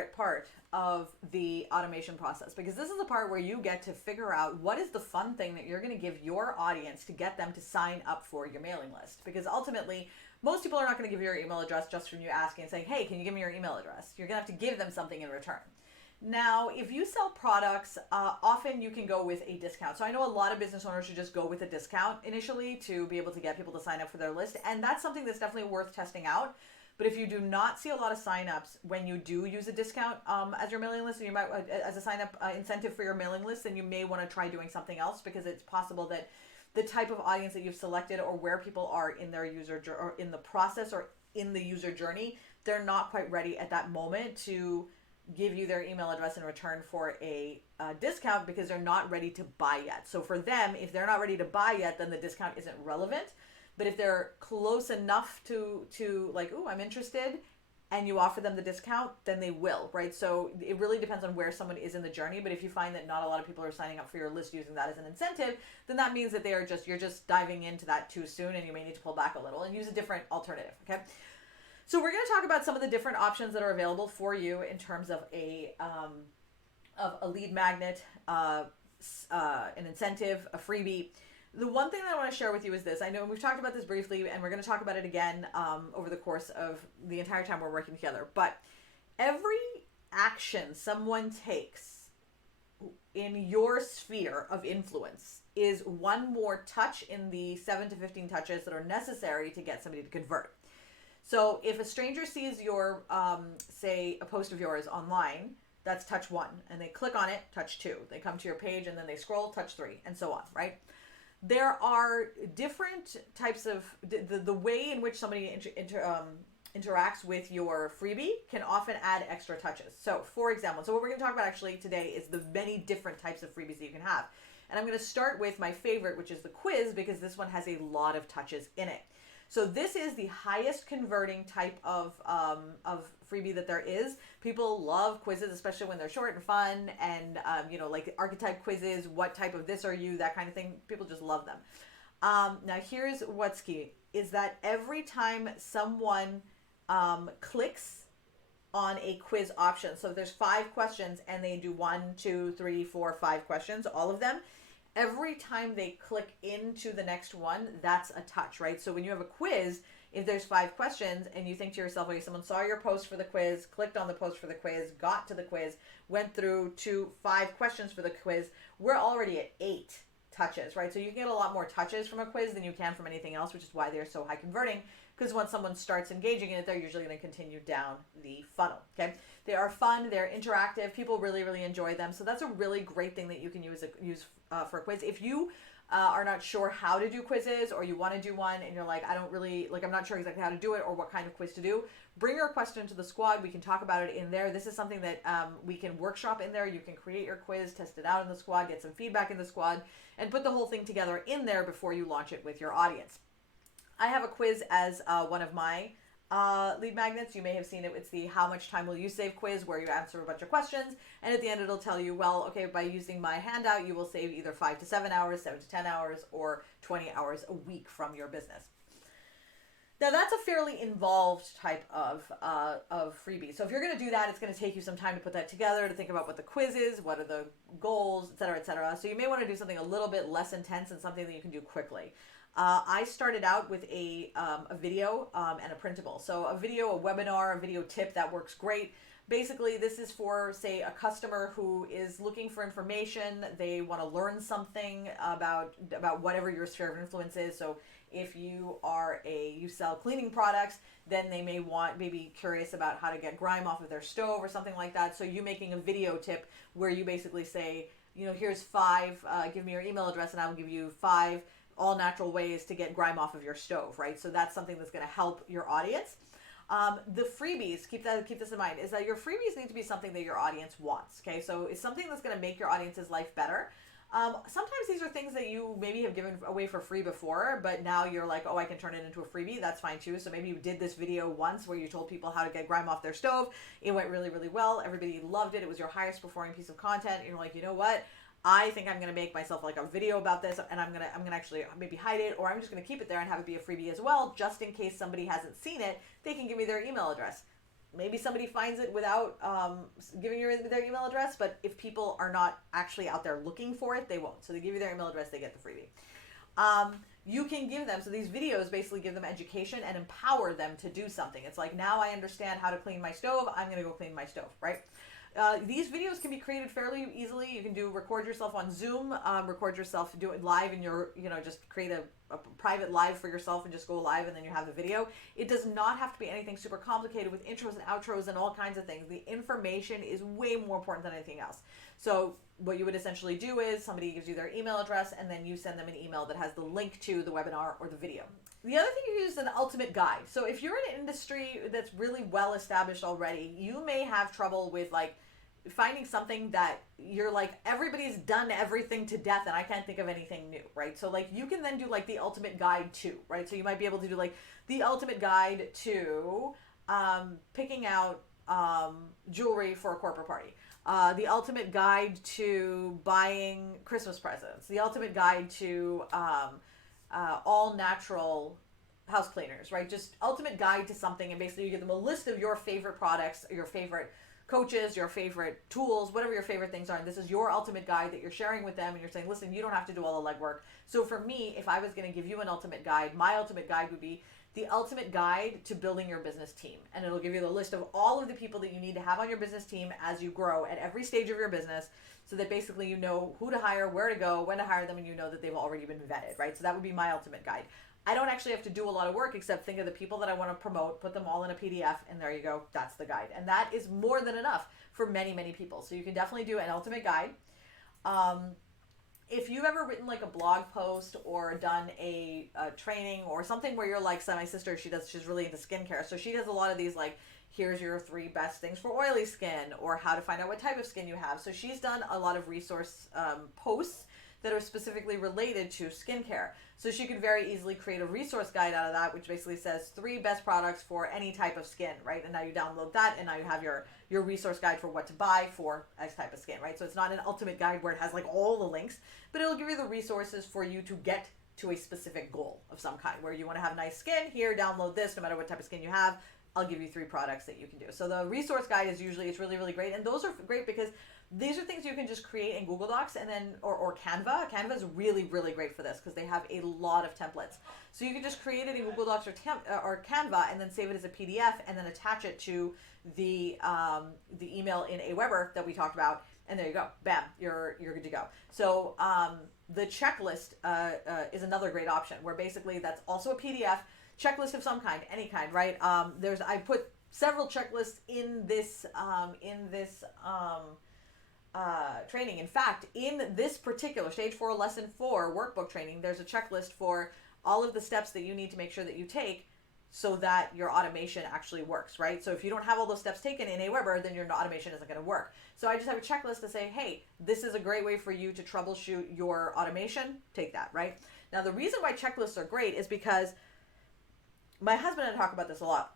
favorite part of the automation process, because this is the part where you get to figure out what is the fun thing that you're going to give your audience to get them to sign up for your mailing list. Because ultimately, most people are not going to give you your email address just from you asking and saying, hey, can you give me your email address? You're going to have to give them something in return. Now, if you sell products, often you can go with a discount. So I know a lot of business owners should just go with a discount initially to be able to get people to sign up for their list. And that's something that's definitely worth testing out. But if you do not see a lot of signups when you do use a discount as your mailing list, and you might as a sign up incentive for your mailing list, then you may want to try doing something else, because it's possible that the type of audience that you've selected, or where people are in their user or in the process or in the user journey, they're not quite ready at that moment to give you their email address in return for a discount, because they're not ready to buy yet. So for them, if they're not ready to buy yet, then the discount isn't relevant. But if they're close enough to like, ooh, I'm interested, and you offer them the discount, then they will, right? So it really depends on where someone is in the journey. But if you find that not a lot of people are signing up for your list using that as an incentive, then that means that you're just diving into that too soon, and you may need to pull back a little and use a different alternative, okay? So we're going to talk about some of the different options that are available for you in terms of a lead magnet, an incentive, a freebie. The one thing that I want to share with you is this. I know we've talked about this briefly, and we're going to talk about it again over the course of the entire time we're working together. But every action someone takes in your sphere of influence is one more touch in the 7 to 15 touches that are necessary to get somebody to convert. So if a stranger sees your, say, a post of yours online, that's touch 1. And they click on it, touch 2. They come to your page, and then they scroll, touch 3, and so on, right? There are different types of, the way in which somebody interacts with your freebie can often add extra touches. So for example, what we're going to talk about actually today is the many different types of freebies that you can have. And I'm going to start with my favorite, which is the quiz, because this one has a lot of touches in it. So this is the highest converting type of freebie that there is. People love quizzes, especially when they're short and fun, and like archetype quizzes, what type of this are you, that kind of thing. People just love them. Now here's what's key, is that every time someone clicks on a quiz option, so there's 5 questions, and they do 1, 2, 3, 4, 5 questions, all of them. Every time they click into the next one, that's a touch, right? So when you have a quiz, if there's 5 questions and you think to yourself, okay, someone saw your post for the quiz, clicked on the post for the quiz, got to the quiz, went through to 5 questions for the quiz, we're already at 8 touches, right? So you can get a lot more touches from a quiz than you can from anything else, which is why they're so high converting, because once someone starts engaging in it, they're usually going to continue down the funnel, okay? They are fun, they're interactive, people really, really enjoy them. So that's a really great thing that you can use for a quiz. If you are not sure how to do quizzes, or you want to do one and you're like, I'm not sure exactly how to do it or what kind of quiz to do, bring your question to the squad. We can talk about it in there. This is something that we can workshop in there. You can create your quiz, test it out in the squad, get some feedback in the squad, and put the whole thing together in there before you launch it with your audience. I have a quiz as one of my lead magnets. You may have seen it. It's the how much time will you save quiz, where you answer a bunch of questions, and at the end it'll tell you, well, okay, by using my handout you will save either 5 to 7 hours, 7 to 10 hours, or 20 hours a week from your business. Now that's a fairly involved type of freebie. So if you're going to do that, it's going to take you some time to put that together, to think about what the quiz is, what are the goals, etc., etc. So you may want to do something a little bit less intense and something that you can do quickly. I started out with a video and a printable. So a video, a webinar, a video tip, that works great. Basically, this is for, say, a customer who is looking for information. They want to learn something about whatever your sphere of influence is. So if you sell cleaning products, then they may be curious about how to get grime off of their stove or something like that. So you making a video tip where you basically say, here's 5, give me your email address and I will give you 5 all natural ways to get grime off of your stove, right? So that's something that's going to help your audience. The freebies, keep this in mind, is that your freebies need to be something that your audience wants, okay? So it's something that's going to make your audience's life better. Sometimes these are things that you maybe have given away for free before, but now you're like, oh, I can turn it into a freebie. That's fine too. So maybe you did this video once where you told people how to get grime off their stove. It went really, really well. Everybody loved it. It was your highest performing piece of content. And you're like, you know what? I think I'm going to make myself like a video about this, and I'm going to actually maybe hide it, or I'm just going to keep it there and have it be a freebie as well, just in case somebody hasn't seen it. They can give me their email address. maybe somebody finds it without giving you their email address, but if people are not actually out there looking for it, they won't. So they give you their email address, they get the freebie. You can give them, so these videos basically give them education and empower them to do something. It's like, now I understand how to clean my stove, I'm going to go clean my stove, right? These videos can be created fairly easily. You can record yourself on Zoom, record yourself, do it live in your, just create a private live for yourself and just go live and then you have the video. It does not have to be anything super complicated with intros and outros and all kinds of things. The information is way more important than anything else. So what you would essentially do is somebody gives you their email address and then you send them an email that has the link to the webinar or the video. The other thing you use is an ultimate guide. So if you're in an industry that's really well established already, you may have trouble with like finding something that you're like, everybody's done everything to death and I can't think of anything new, right? So like you can then do like the ultimate guide to, right? So you might be able to do like the ultimate guide to picking out jewelry for a corporate party. The ultimate guide to buying Christmas presents. The ultimate guide to all natural house cleaners, right? Just ultimate guide to something, and basically you give them a list of your favorite products, your favorite coaches, your favorite tools, whatever your favorite things are, and this is your ultimate guide that you're sharing with them, and you're saying, listen, you don't have to do all the legwork. So for me, if I was going to give you an ultimate guide, my ultimate guide would be the ultimate guide to building your business team, and it'll give you the list of all of the people that you need to have on your business team as you grow at every stage of your business, so that basically you know who to hire, where to go, when to hire them, and you know that they've already been vetted, right? So that would be my ultimate guide. I don't actually have to do a lot of work except think of the people that I want to promote, put them all in a PDF, and there you go. That's the guide. And that is more than enough for many, many people. So you can definitely do an ultimate guide. If you've ever written like a blog post or done a training or something where you're like, so my sister, she's really into skincare. So she does a lot of these like, here's your 3 best things for oily skin, or how to find out what type of skin you have. So she's done a lot of resource posts that are specifically related to skincare. So she could very easily create a resource guide out of that, which basically says 3 best products for any type of skin, right? And now you download that, and now you have your resource guide for what to buy for X type of skin, right? So it's not an ultimate guide where it has like all the links, but it'll give you the resources for you to get to a specific goal of some kind, where you want to have nice skin. Here, download this, no matter what type of skin you have. I'll give you 3 products that you can do. So the resource guide is usually, it's really, really great. And those are great because these are things you can just create in Google Docs and then, or Canva. Canva is really, really great for this because they have a lot of templates. So you can just create it in Google Docs or Canva and then save it as a PDF and then attach it to the email in Aweber that we talked about. And there you go. Bam, you're good to go. So the checklist is another great option where basically that's also a PDF. Checklist of some kind, any kind, right? I put several checklists in this training. In fact, in this particular Stage 4 Lesson 4 workbook training, there's a checklist for all of the steps that you need to make sure that you take so that your automation actually works, right? So if you don't have all those steps taken in Aweber, then your automation isn't going to work. So I just have a checklist to say, hey, this is a great way for you to troubleshoot your automation. Take that, right? Now, the reason why checklists are great is because my husband and I talk about this a lot.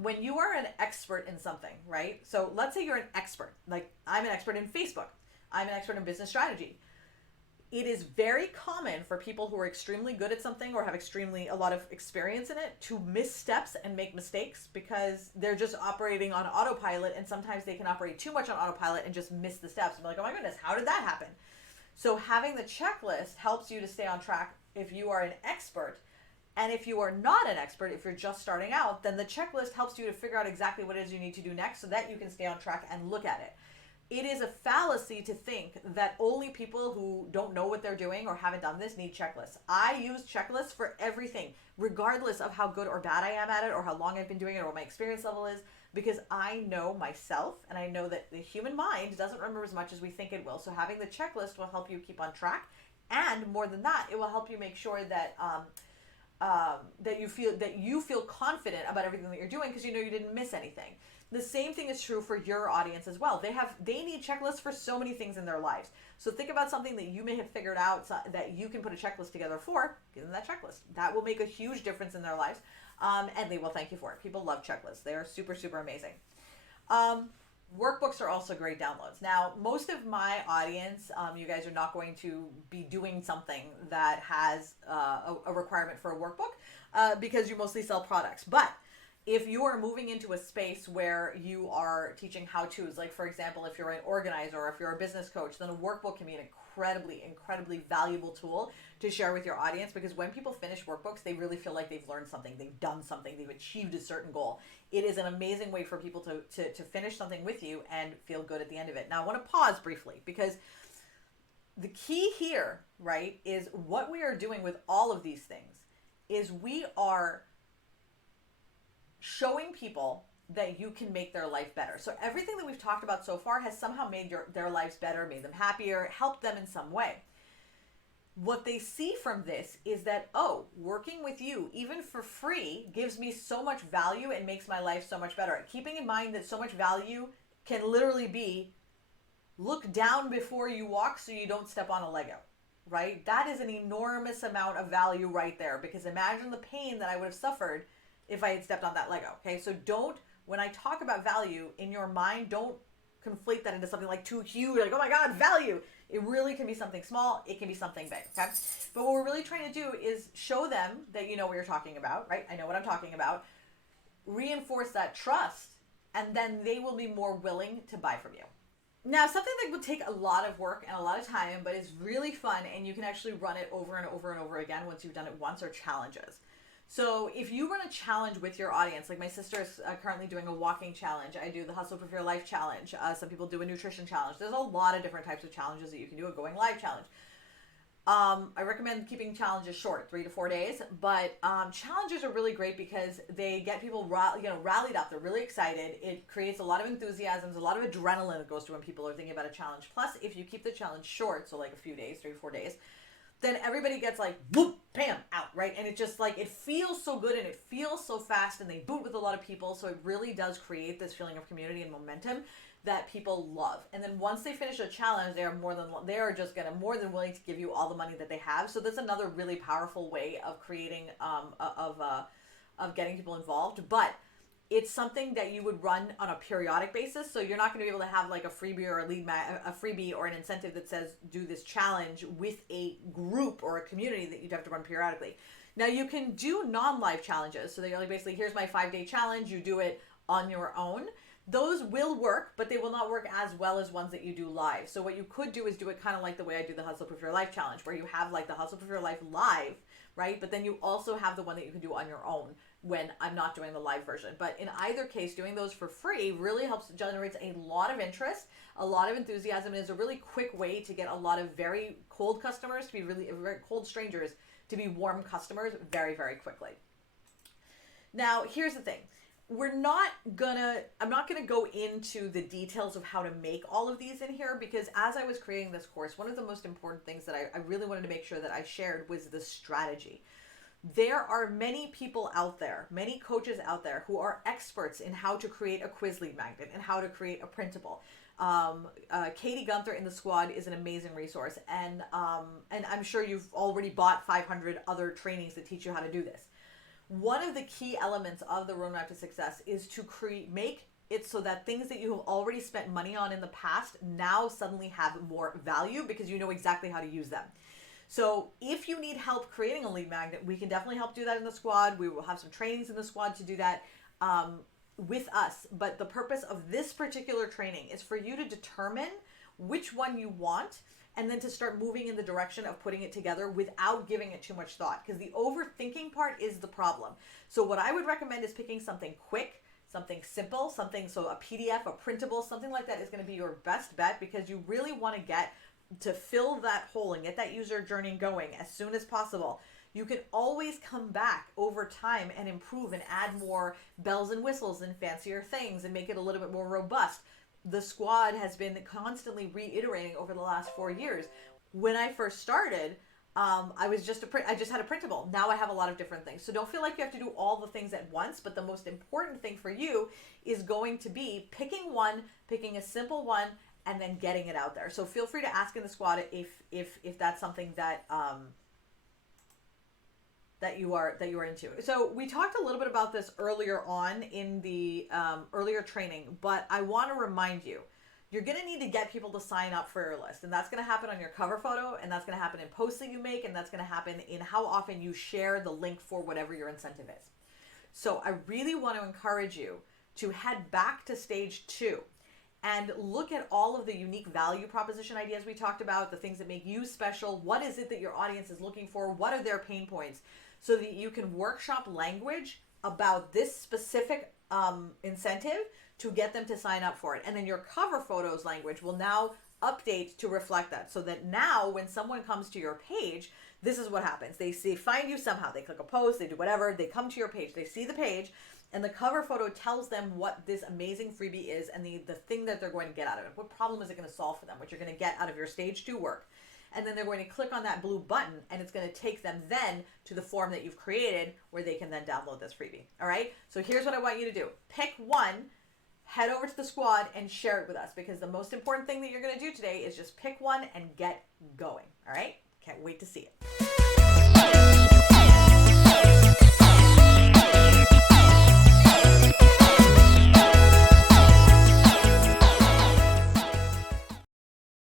When you are an expert in something, right? So let's say you're an expert. Like I'm an expert in Facebook. I'm an expert in business strategy. It is very common for people who are extremely good at something or have a lot of experience in it to miss steps and make mistakes because they're just operating on autopilot, and sometimes they can operate too much on autopilot and just miss the steps. I'm like, oh my goodness, how did that happen? So having the checklist helps you to stay on track if you are an expert. And if you are not an expert, if you're just starting out, then the checklist helps you to figure out exactly what it is you need to do next so that you can stay on track and look at it. It is a fallacy to think that only people who don't know what they're doing or haven't done this need checklists. I use checklists for everything, regardless of how good or bad I am at it or how long I've been doing it or what my experience level is, because I know myself and I know that the human mind doesn't remember as much as we think it will. So having the checklist will help you keep on track. And more than that, it will help you make sure that that you feel confident about everything that you're doing because you know you didn't miss anything. The same thing is true for your audience as well. They need checklists for so many things in their lives. So think about something that you may have figured out that you can put a checklist together for. Give them that checklist. That will make a huge difference in their lives, and they will thank you for it. People love checklists. They are super, super amazing. Workbooks are also great downloads. Now, most of my audience, you guys are not going to be doing something that has a requirement for a workbook because you mostly sell products. But If you are moving into a space where you are teaching how-tos, like for example, if you're an organizer or if you're a business coach, then a workbook can be an incredibly valuable tool to share with your audience, because when people finish workbooks, they really feel like they've learned something, they've done something, they've achieved a certain goal. It is an amazing way for people to finish something with you and feel good at the end of it. Now, I want to pause briefly, because the key here, right, is what we are doing with all of these things is we are showing people that you can make their life better. So everything that we've talked about so far has somehow made their lives better, made them happier, helped them in some way. What they see from this is that, oh, working with you, even for free, gives me so much value and makes my life so much better. Keeping in mind that so much value can literally be look down before you walk so you don't step on a Lego, right? That is an enormous amount of value right there, because imagine the pain that I would have suffered if I had stepped on that Lego. Okay, so when I talk about value in your mind, don't conflate that into something like too huge, like, oh my God, value. It really can be something small, it can be something big, okay? But what we're really trying to do is show them that you know what you're talking about, right? I know what I'm talking about. Reinforce that trust, and then they will be more willing to buy from you. Now, something that would take a lot of work and a lot of time, but is really fun, and you can actually run it over and over and over again once you've done it once, are challenges. So if you run a challenge with your audience, like my sister is currently doing a walking challenge. I do the Hustle Proof Your Life challenge. Some people do a nutrition challenge. There's a lot of different types of challenges that you can do. A going live challenge. I recommend keeping challenges short, 3 to 4 days. But challenges are really great because they get people rallied up. They're really excited. It creates a lot of enthusiasm, a lot of adrenaline that goes to when people are thinking about a challenge. Plus, if you keep the challenge short, so like a few days, 3 to 4 days, then everybody gets like, boop, bam, out, right? And it just like, it feels so good and it feels so fast, and they boot with a lot of people. So it really does create this feeling of community and momentum that people love. And then once they finish a challenge, they are more than willing to give you all the money that they have. So that's another really powerful way of creating, of getting people involved. But it's something that you would run on a periodic basis. So you're not going to be able to have like a freebie or a freebie or an incentive that says do this challenge with a group or a community that you'd have to run periodically. Now you can do non-live challenges. So they're like, basically, here's my 5-day challenge. You do it on your own. Those will work, but they will not work as well as ones that you do live. So what you could do is do it kind of like the way I do the Hustle Proof Your Life challenge, where you have like the Hustle Proof Your Life live, right? But then you also have the one that you can do on your own when I'm not doing the live version. But in either case, doing those for free really generates a lot of interest, a lot of enthusiasm, and is a really quick way to get a lot of very cold customers to be very cold strangers to be warm customers very, very quickly. Now, here's the thing. I'm not gonna go into the details of how to make all of these in here, because as I was creating this course, one of the most important things that I really wanted to make sure that I shared was the strategy. There are many people out there, many coaches out there who are experts in how to create a quiz lead magnet and how to create a printable. Katie Gunther in the squad is an amazing resource, and I'm sure you've already bought 500 other trainings that teach you how to do this. One of the key elements of the roadmap to success is to make it so that things that you have already spent money on in the past now suddenly have more value because you know exactly how to use them. So if you need help creating a lead magnet, we can definitely help do that in the squad. We will have some trainings in the squad to do that with us. But the purpose of this particular training is for you to determine which one you want, and then to start moving in the direction of putting it together without giving it too much thought, because the overthinking part is the problem. So what I would recommend is picking something quick, something simple, so a PDF, a printable, something like that is going to be your best bet, because you really want to get to fill that hole and get that user journey going as soon as possible. You can always come back over time and improve and add more bells and whistles and fancier things and make it a little bit more robust. The squad has been constantly reiterating over the last 4 years. When I first started, I just had a printable. Now I have a lot of different things. So don't feel like you have to do all the things at once, but the most important thing for you is going to be picking a simple one, and then getting it out there. So feel free to ask in the squad if that's something that that you are into. So we talked a little bit about this earlier on in the earlier training, but I want to remind you, you're going to need to get people to sign up for your list, and that's going to happen on your cover photo, and that's going to happen in posts that you make, and that's going to happen in how often you share the link for whatever your incentive is. So I really want to encourage you to head back to stage 2 and look at all of the unique value proposition ideas we talked about, the things that make you special. What is it that your audience is looking for? What are their pain points? So that you can workshop language about this specific incentive to get them to sign up for it. And then your cover photos language will now update to reflect that, so that now when someone comes to your page, this is what happens. They find you somehow. They click a post, they do whatever, they come to your page, they see the page, and the cover photo tells them what this amazing freebie is and the thing that they're going to get out of it. What problem is it going to solve for them? What you're going to get out of your stage 2 work. And then they're going to click on that blue button, and it's going to take them then to the form that you've created where they can then download this freebie. All right? So here's what I want you to do. Pick one, head over to the squad and share it with us, because the most important thing that you're going to do today is just pick one and get going. All right? Can't wait to see it.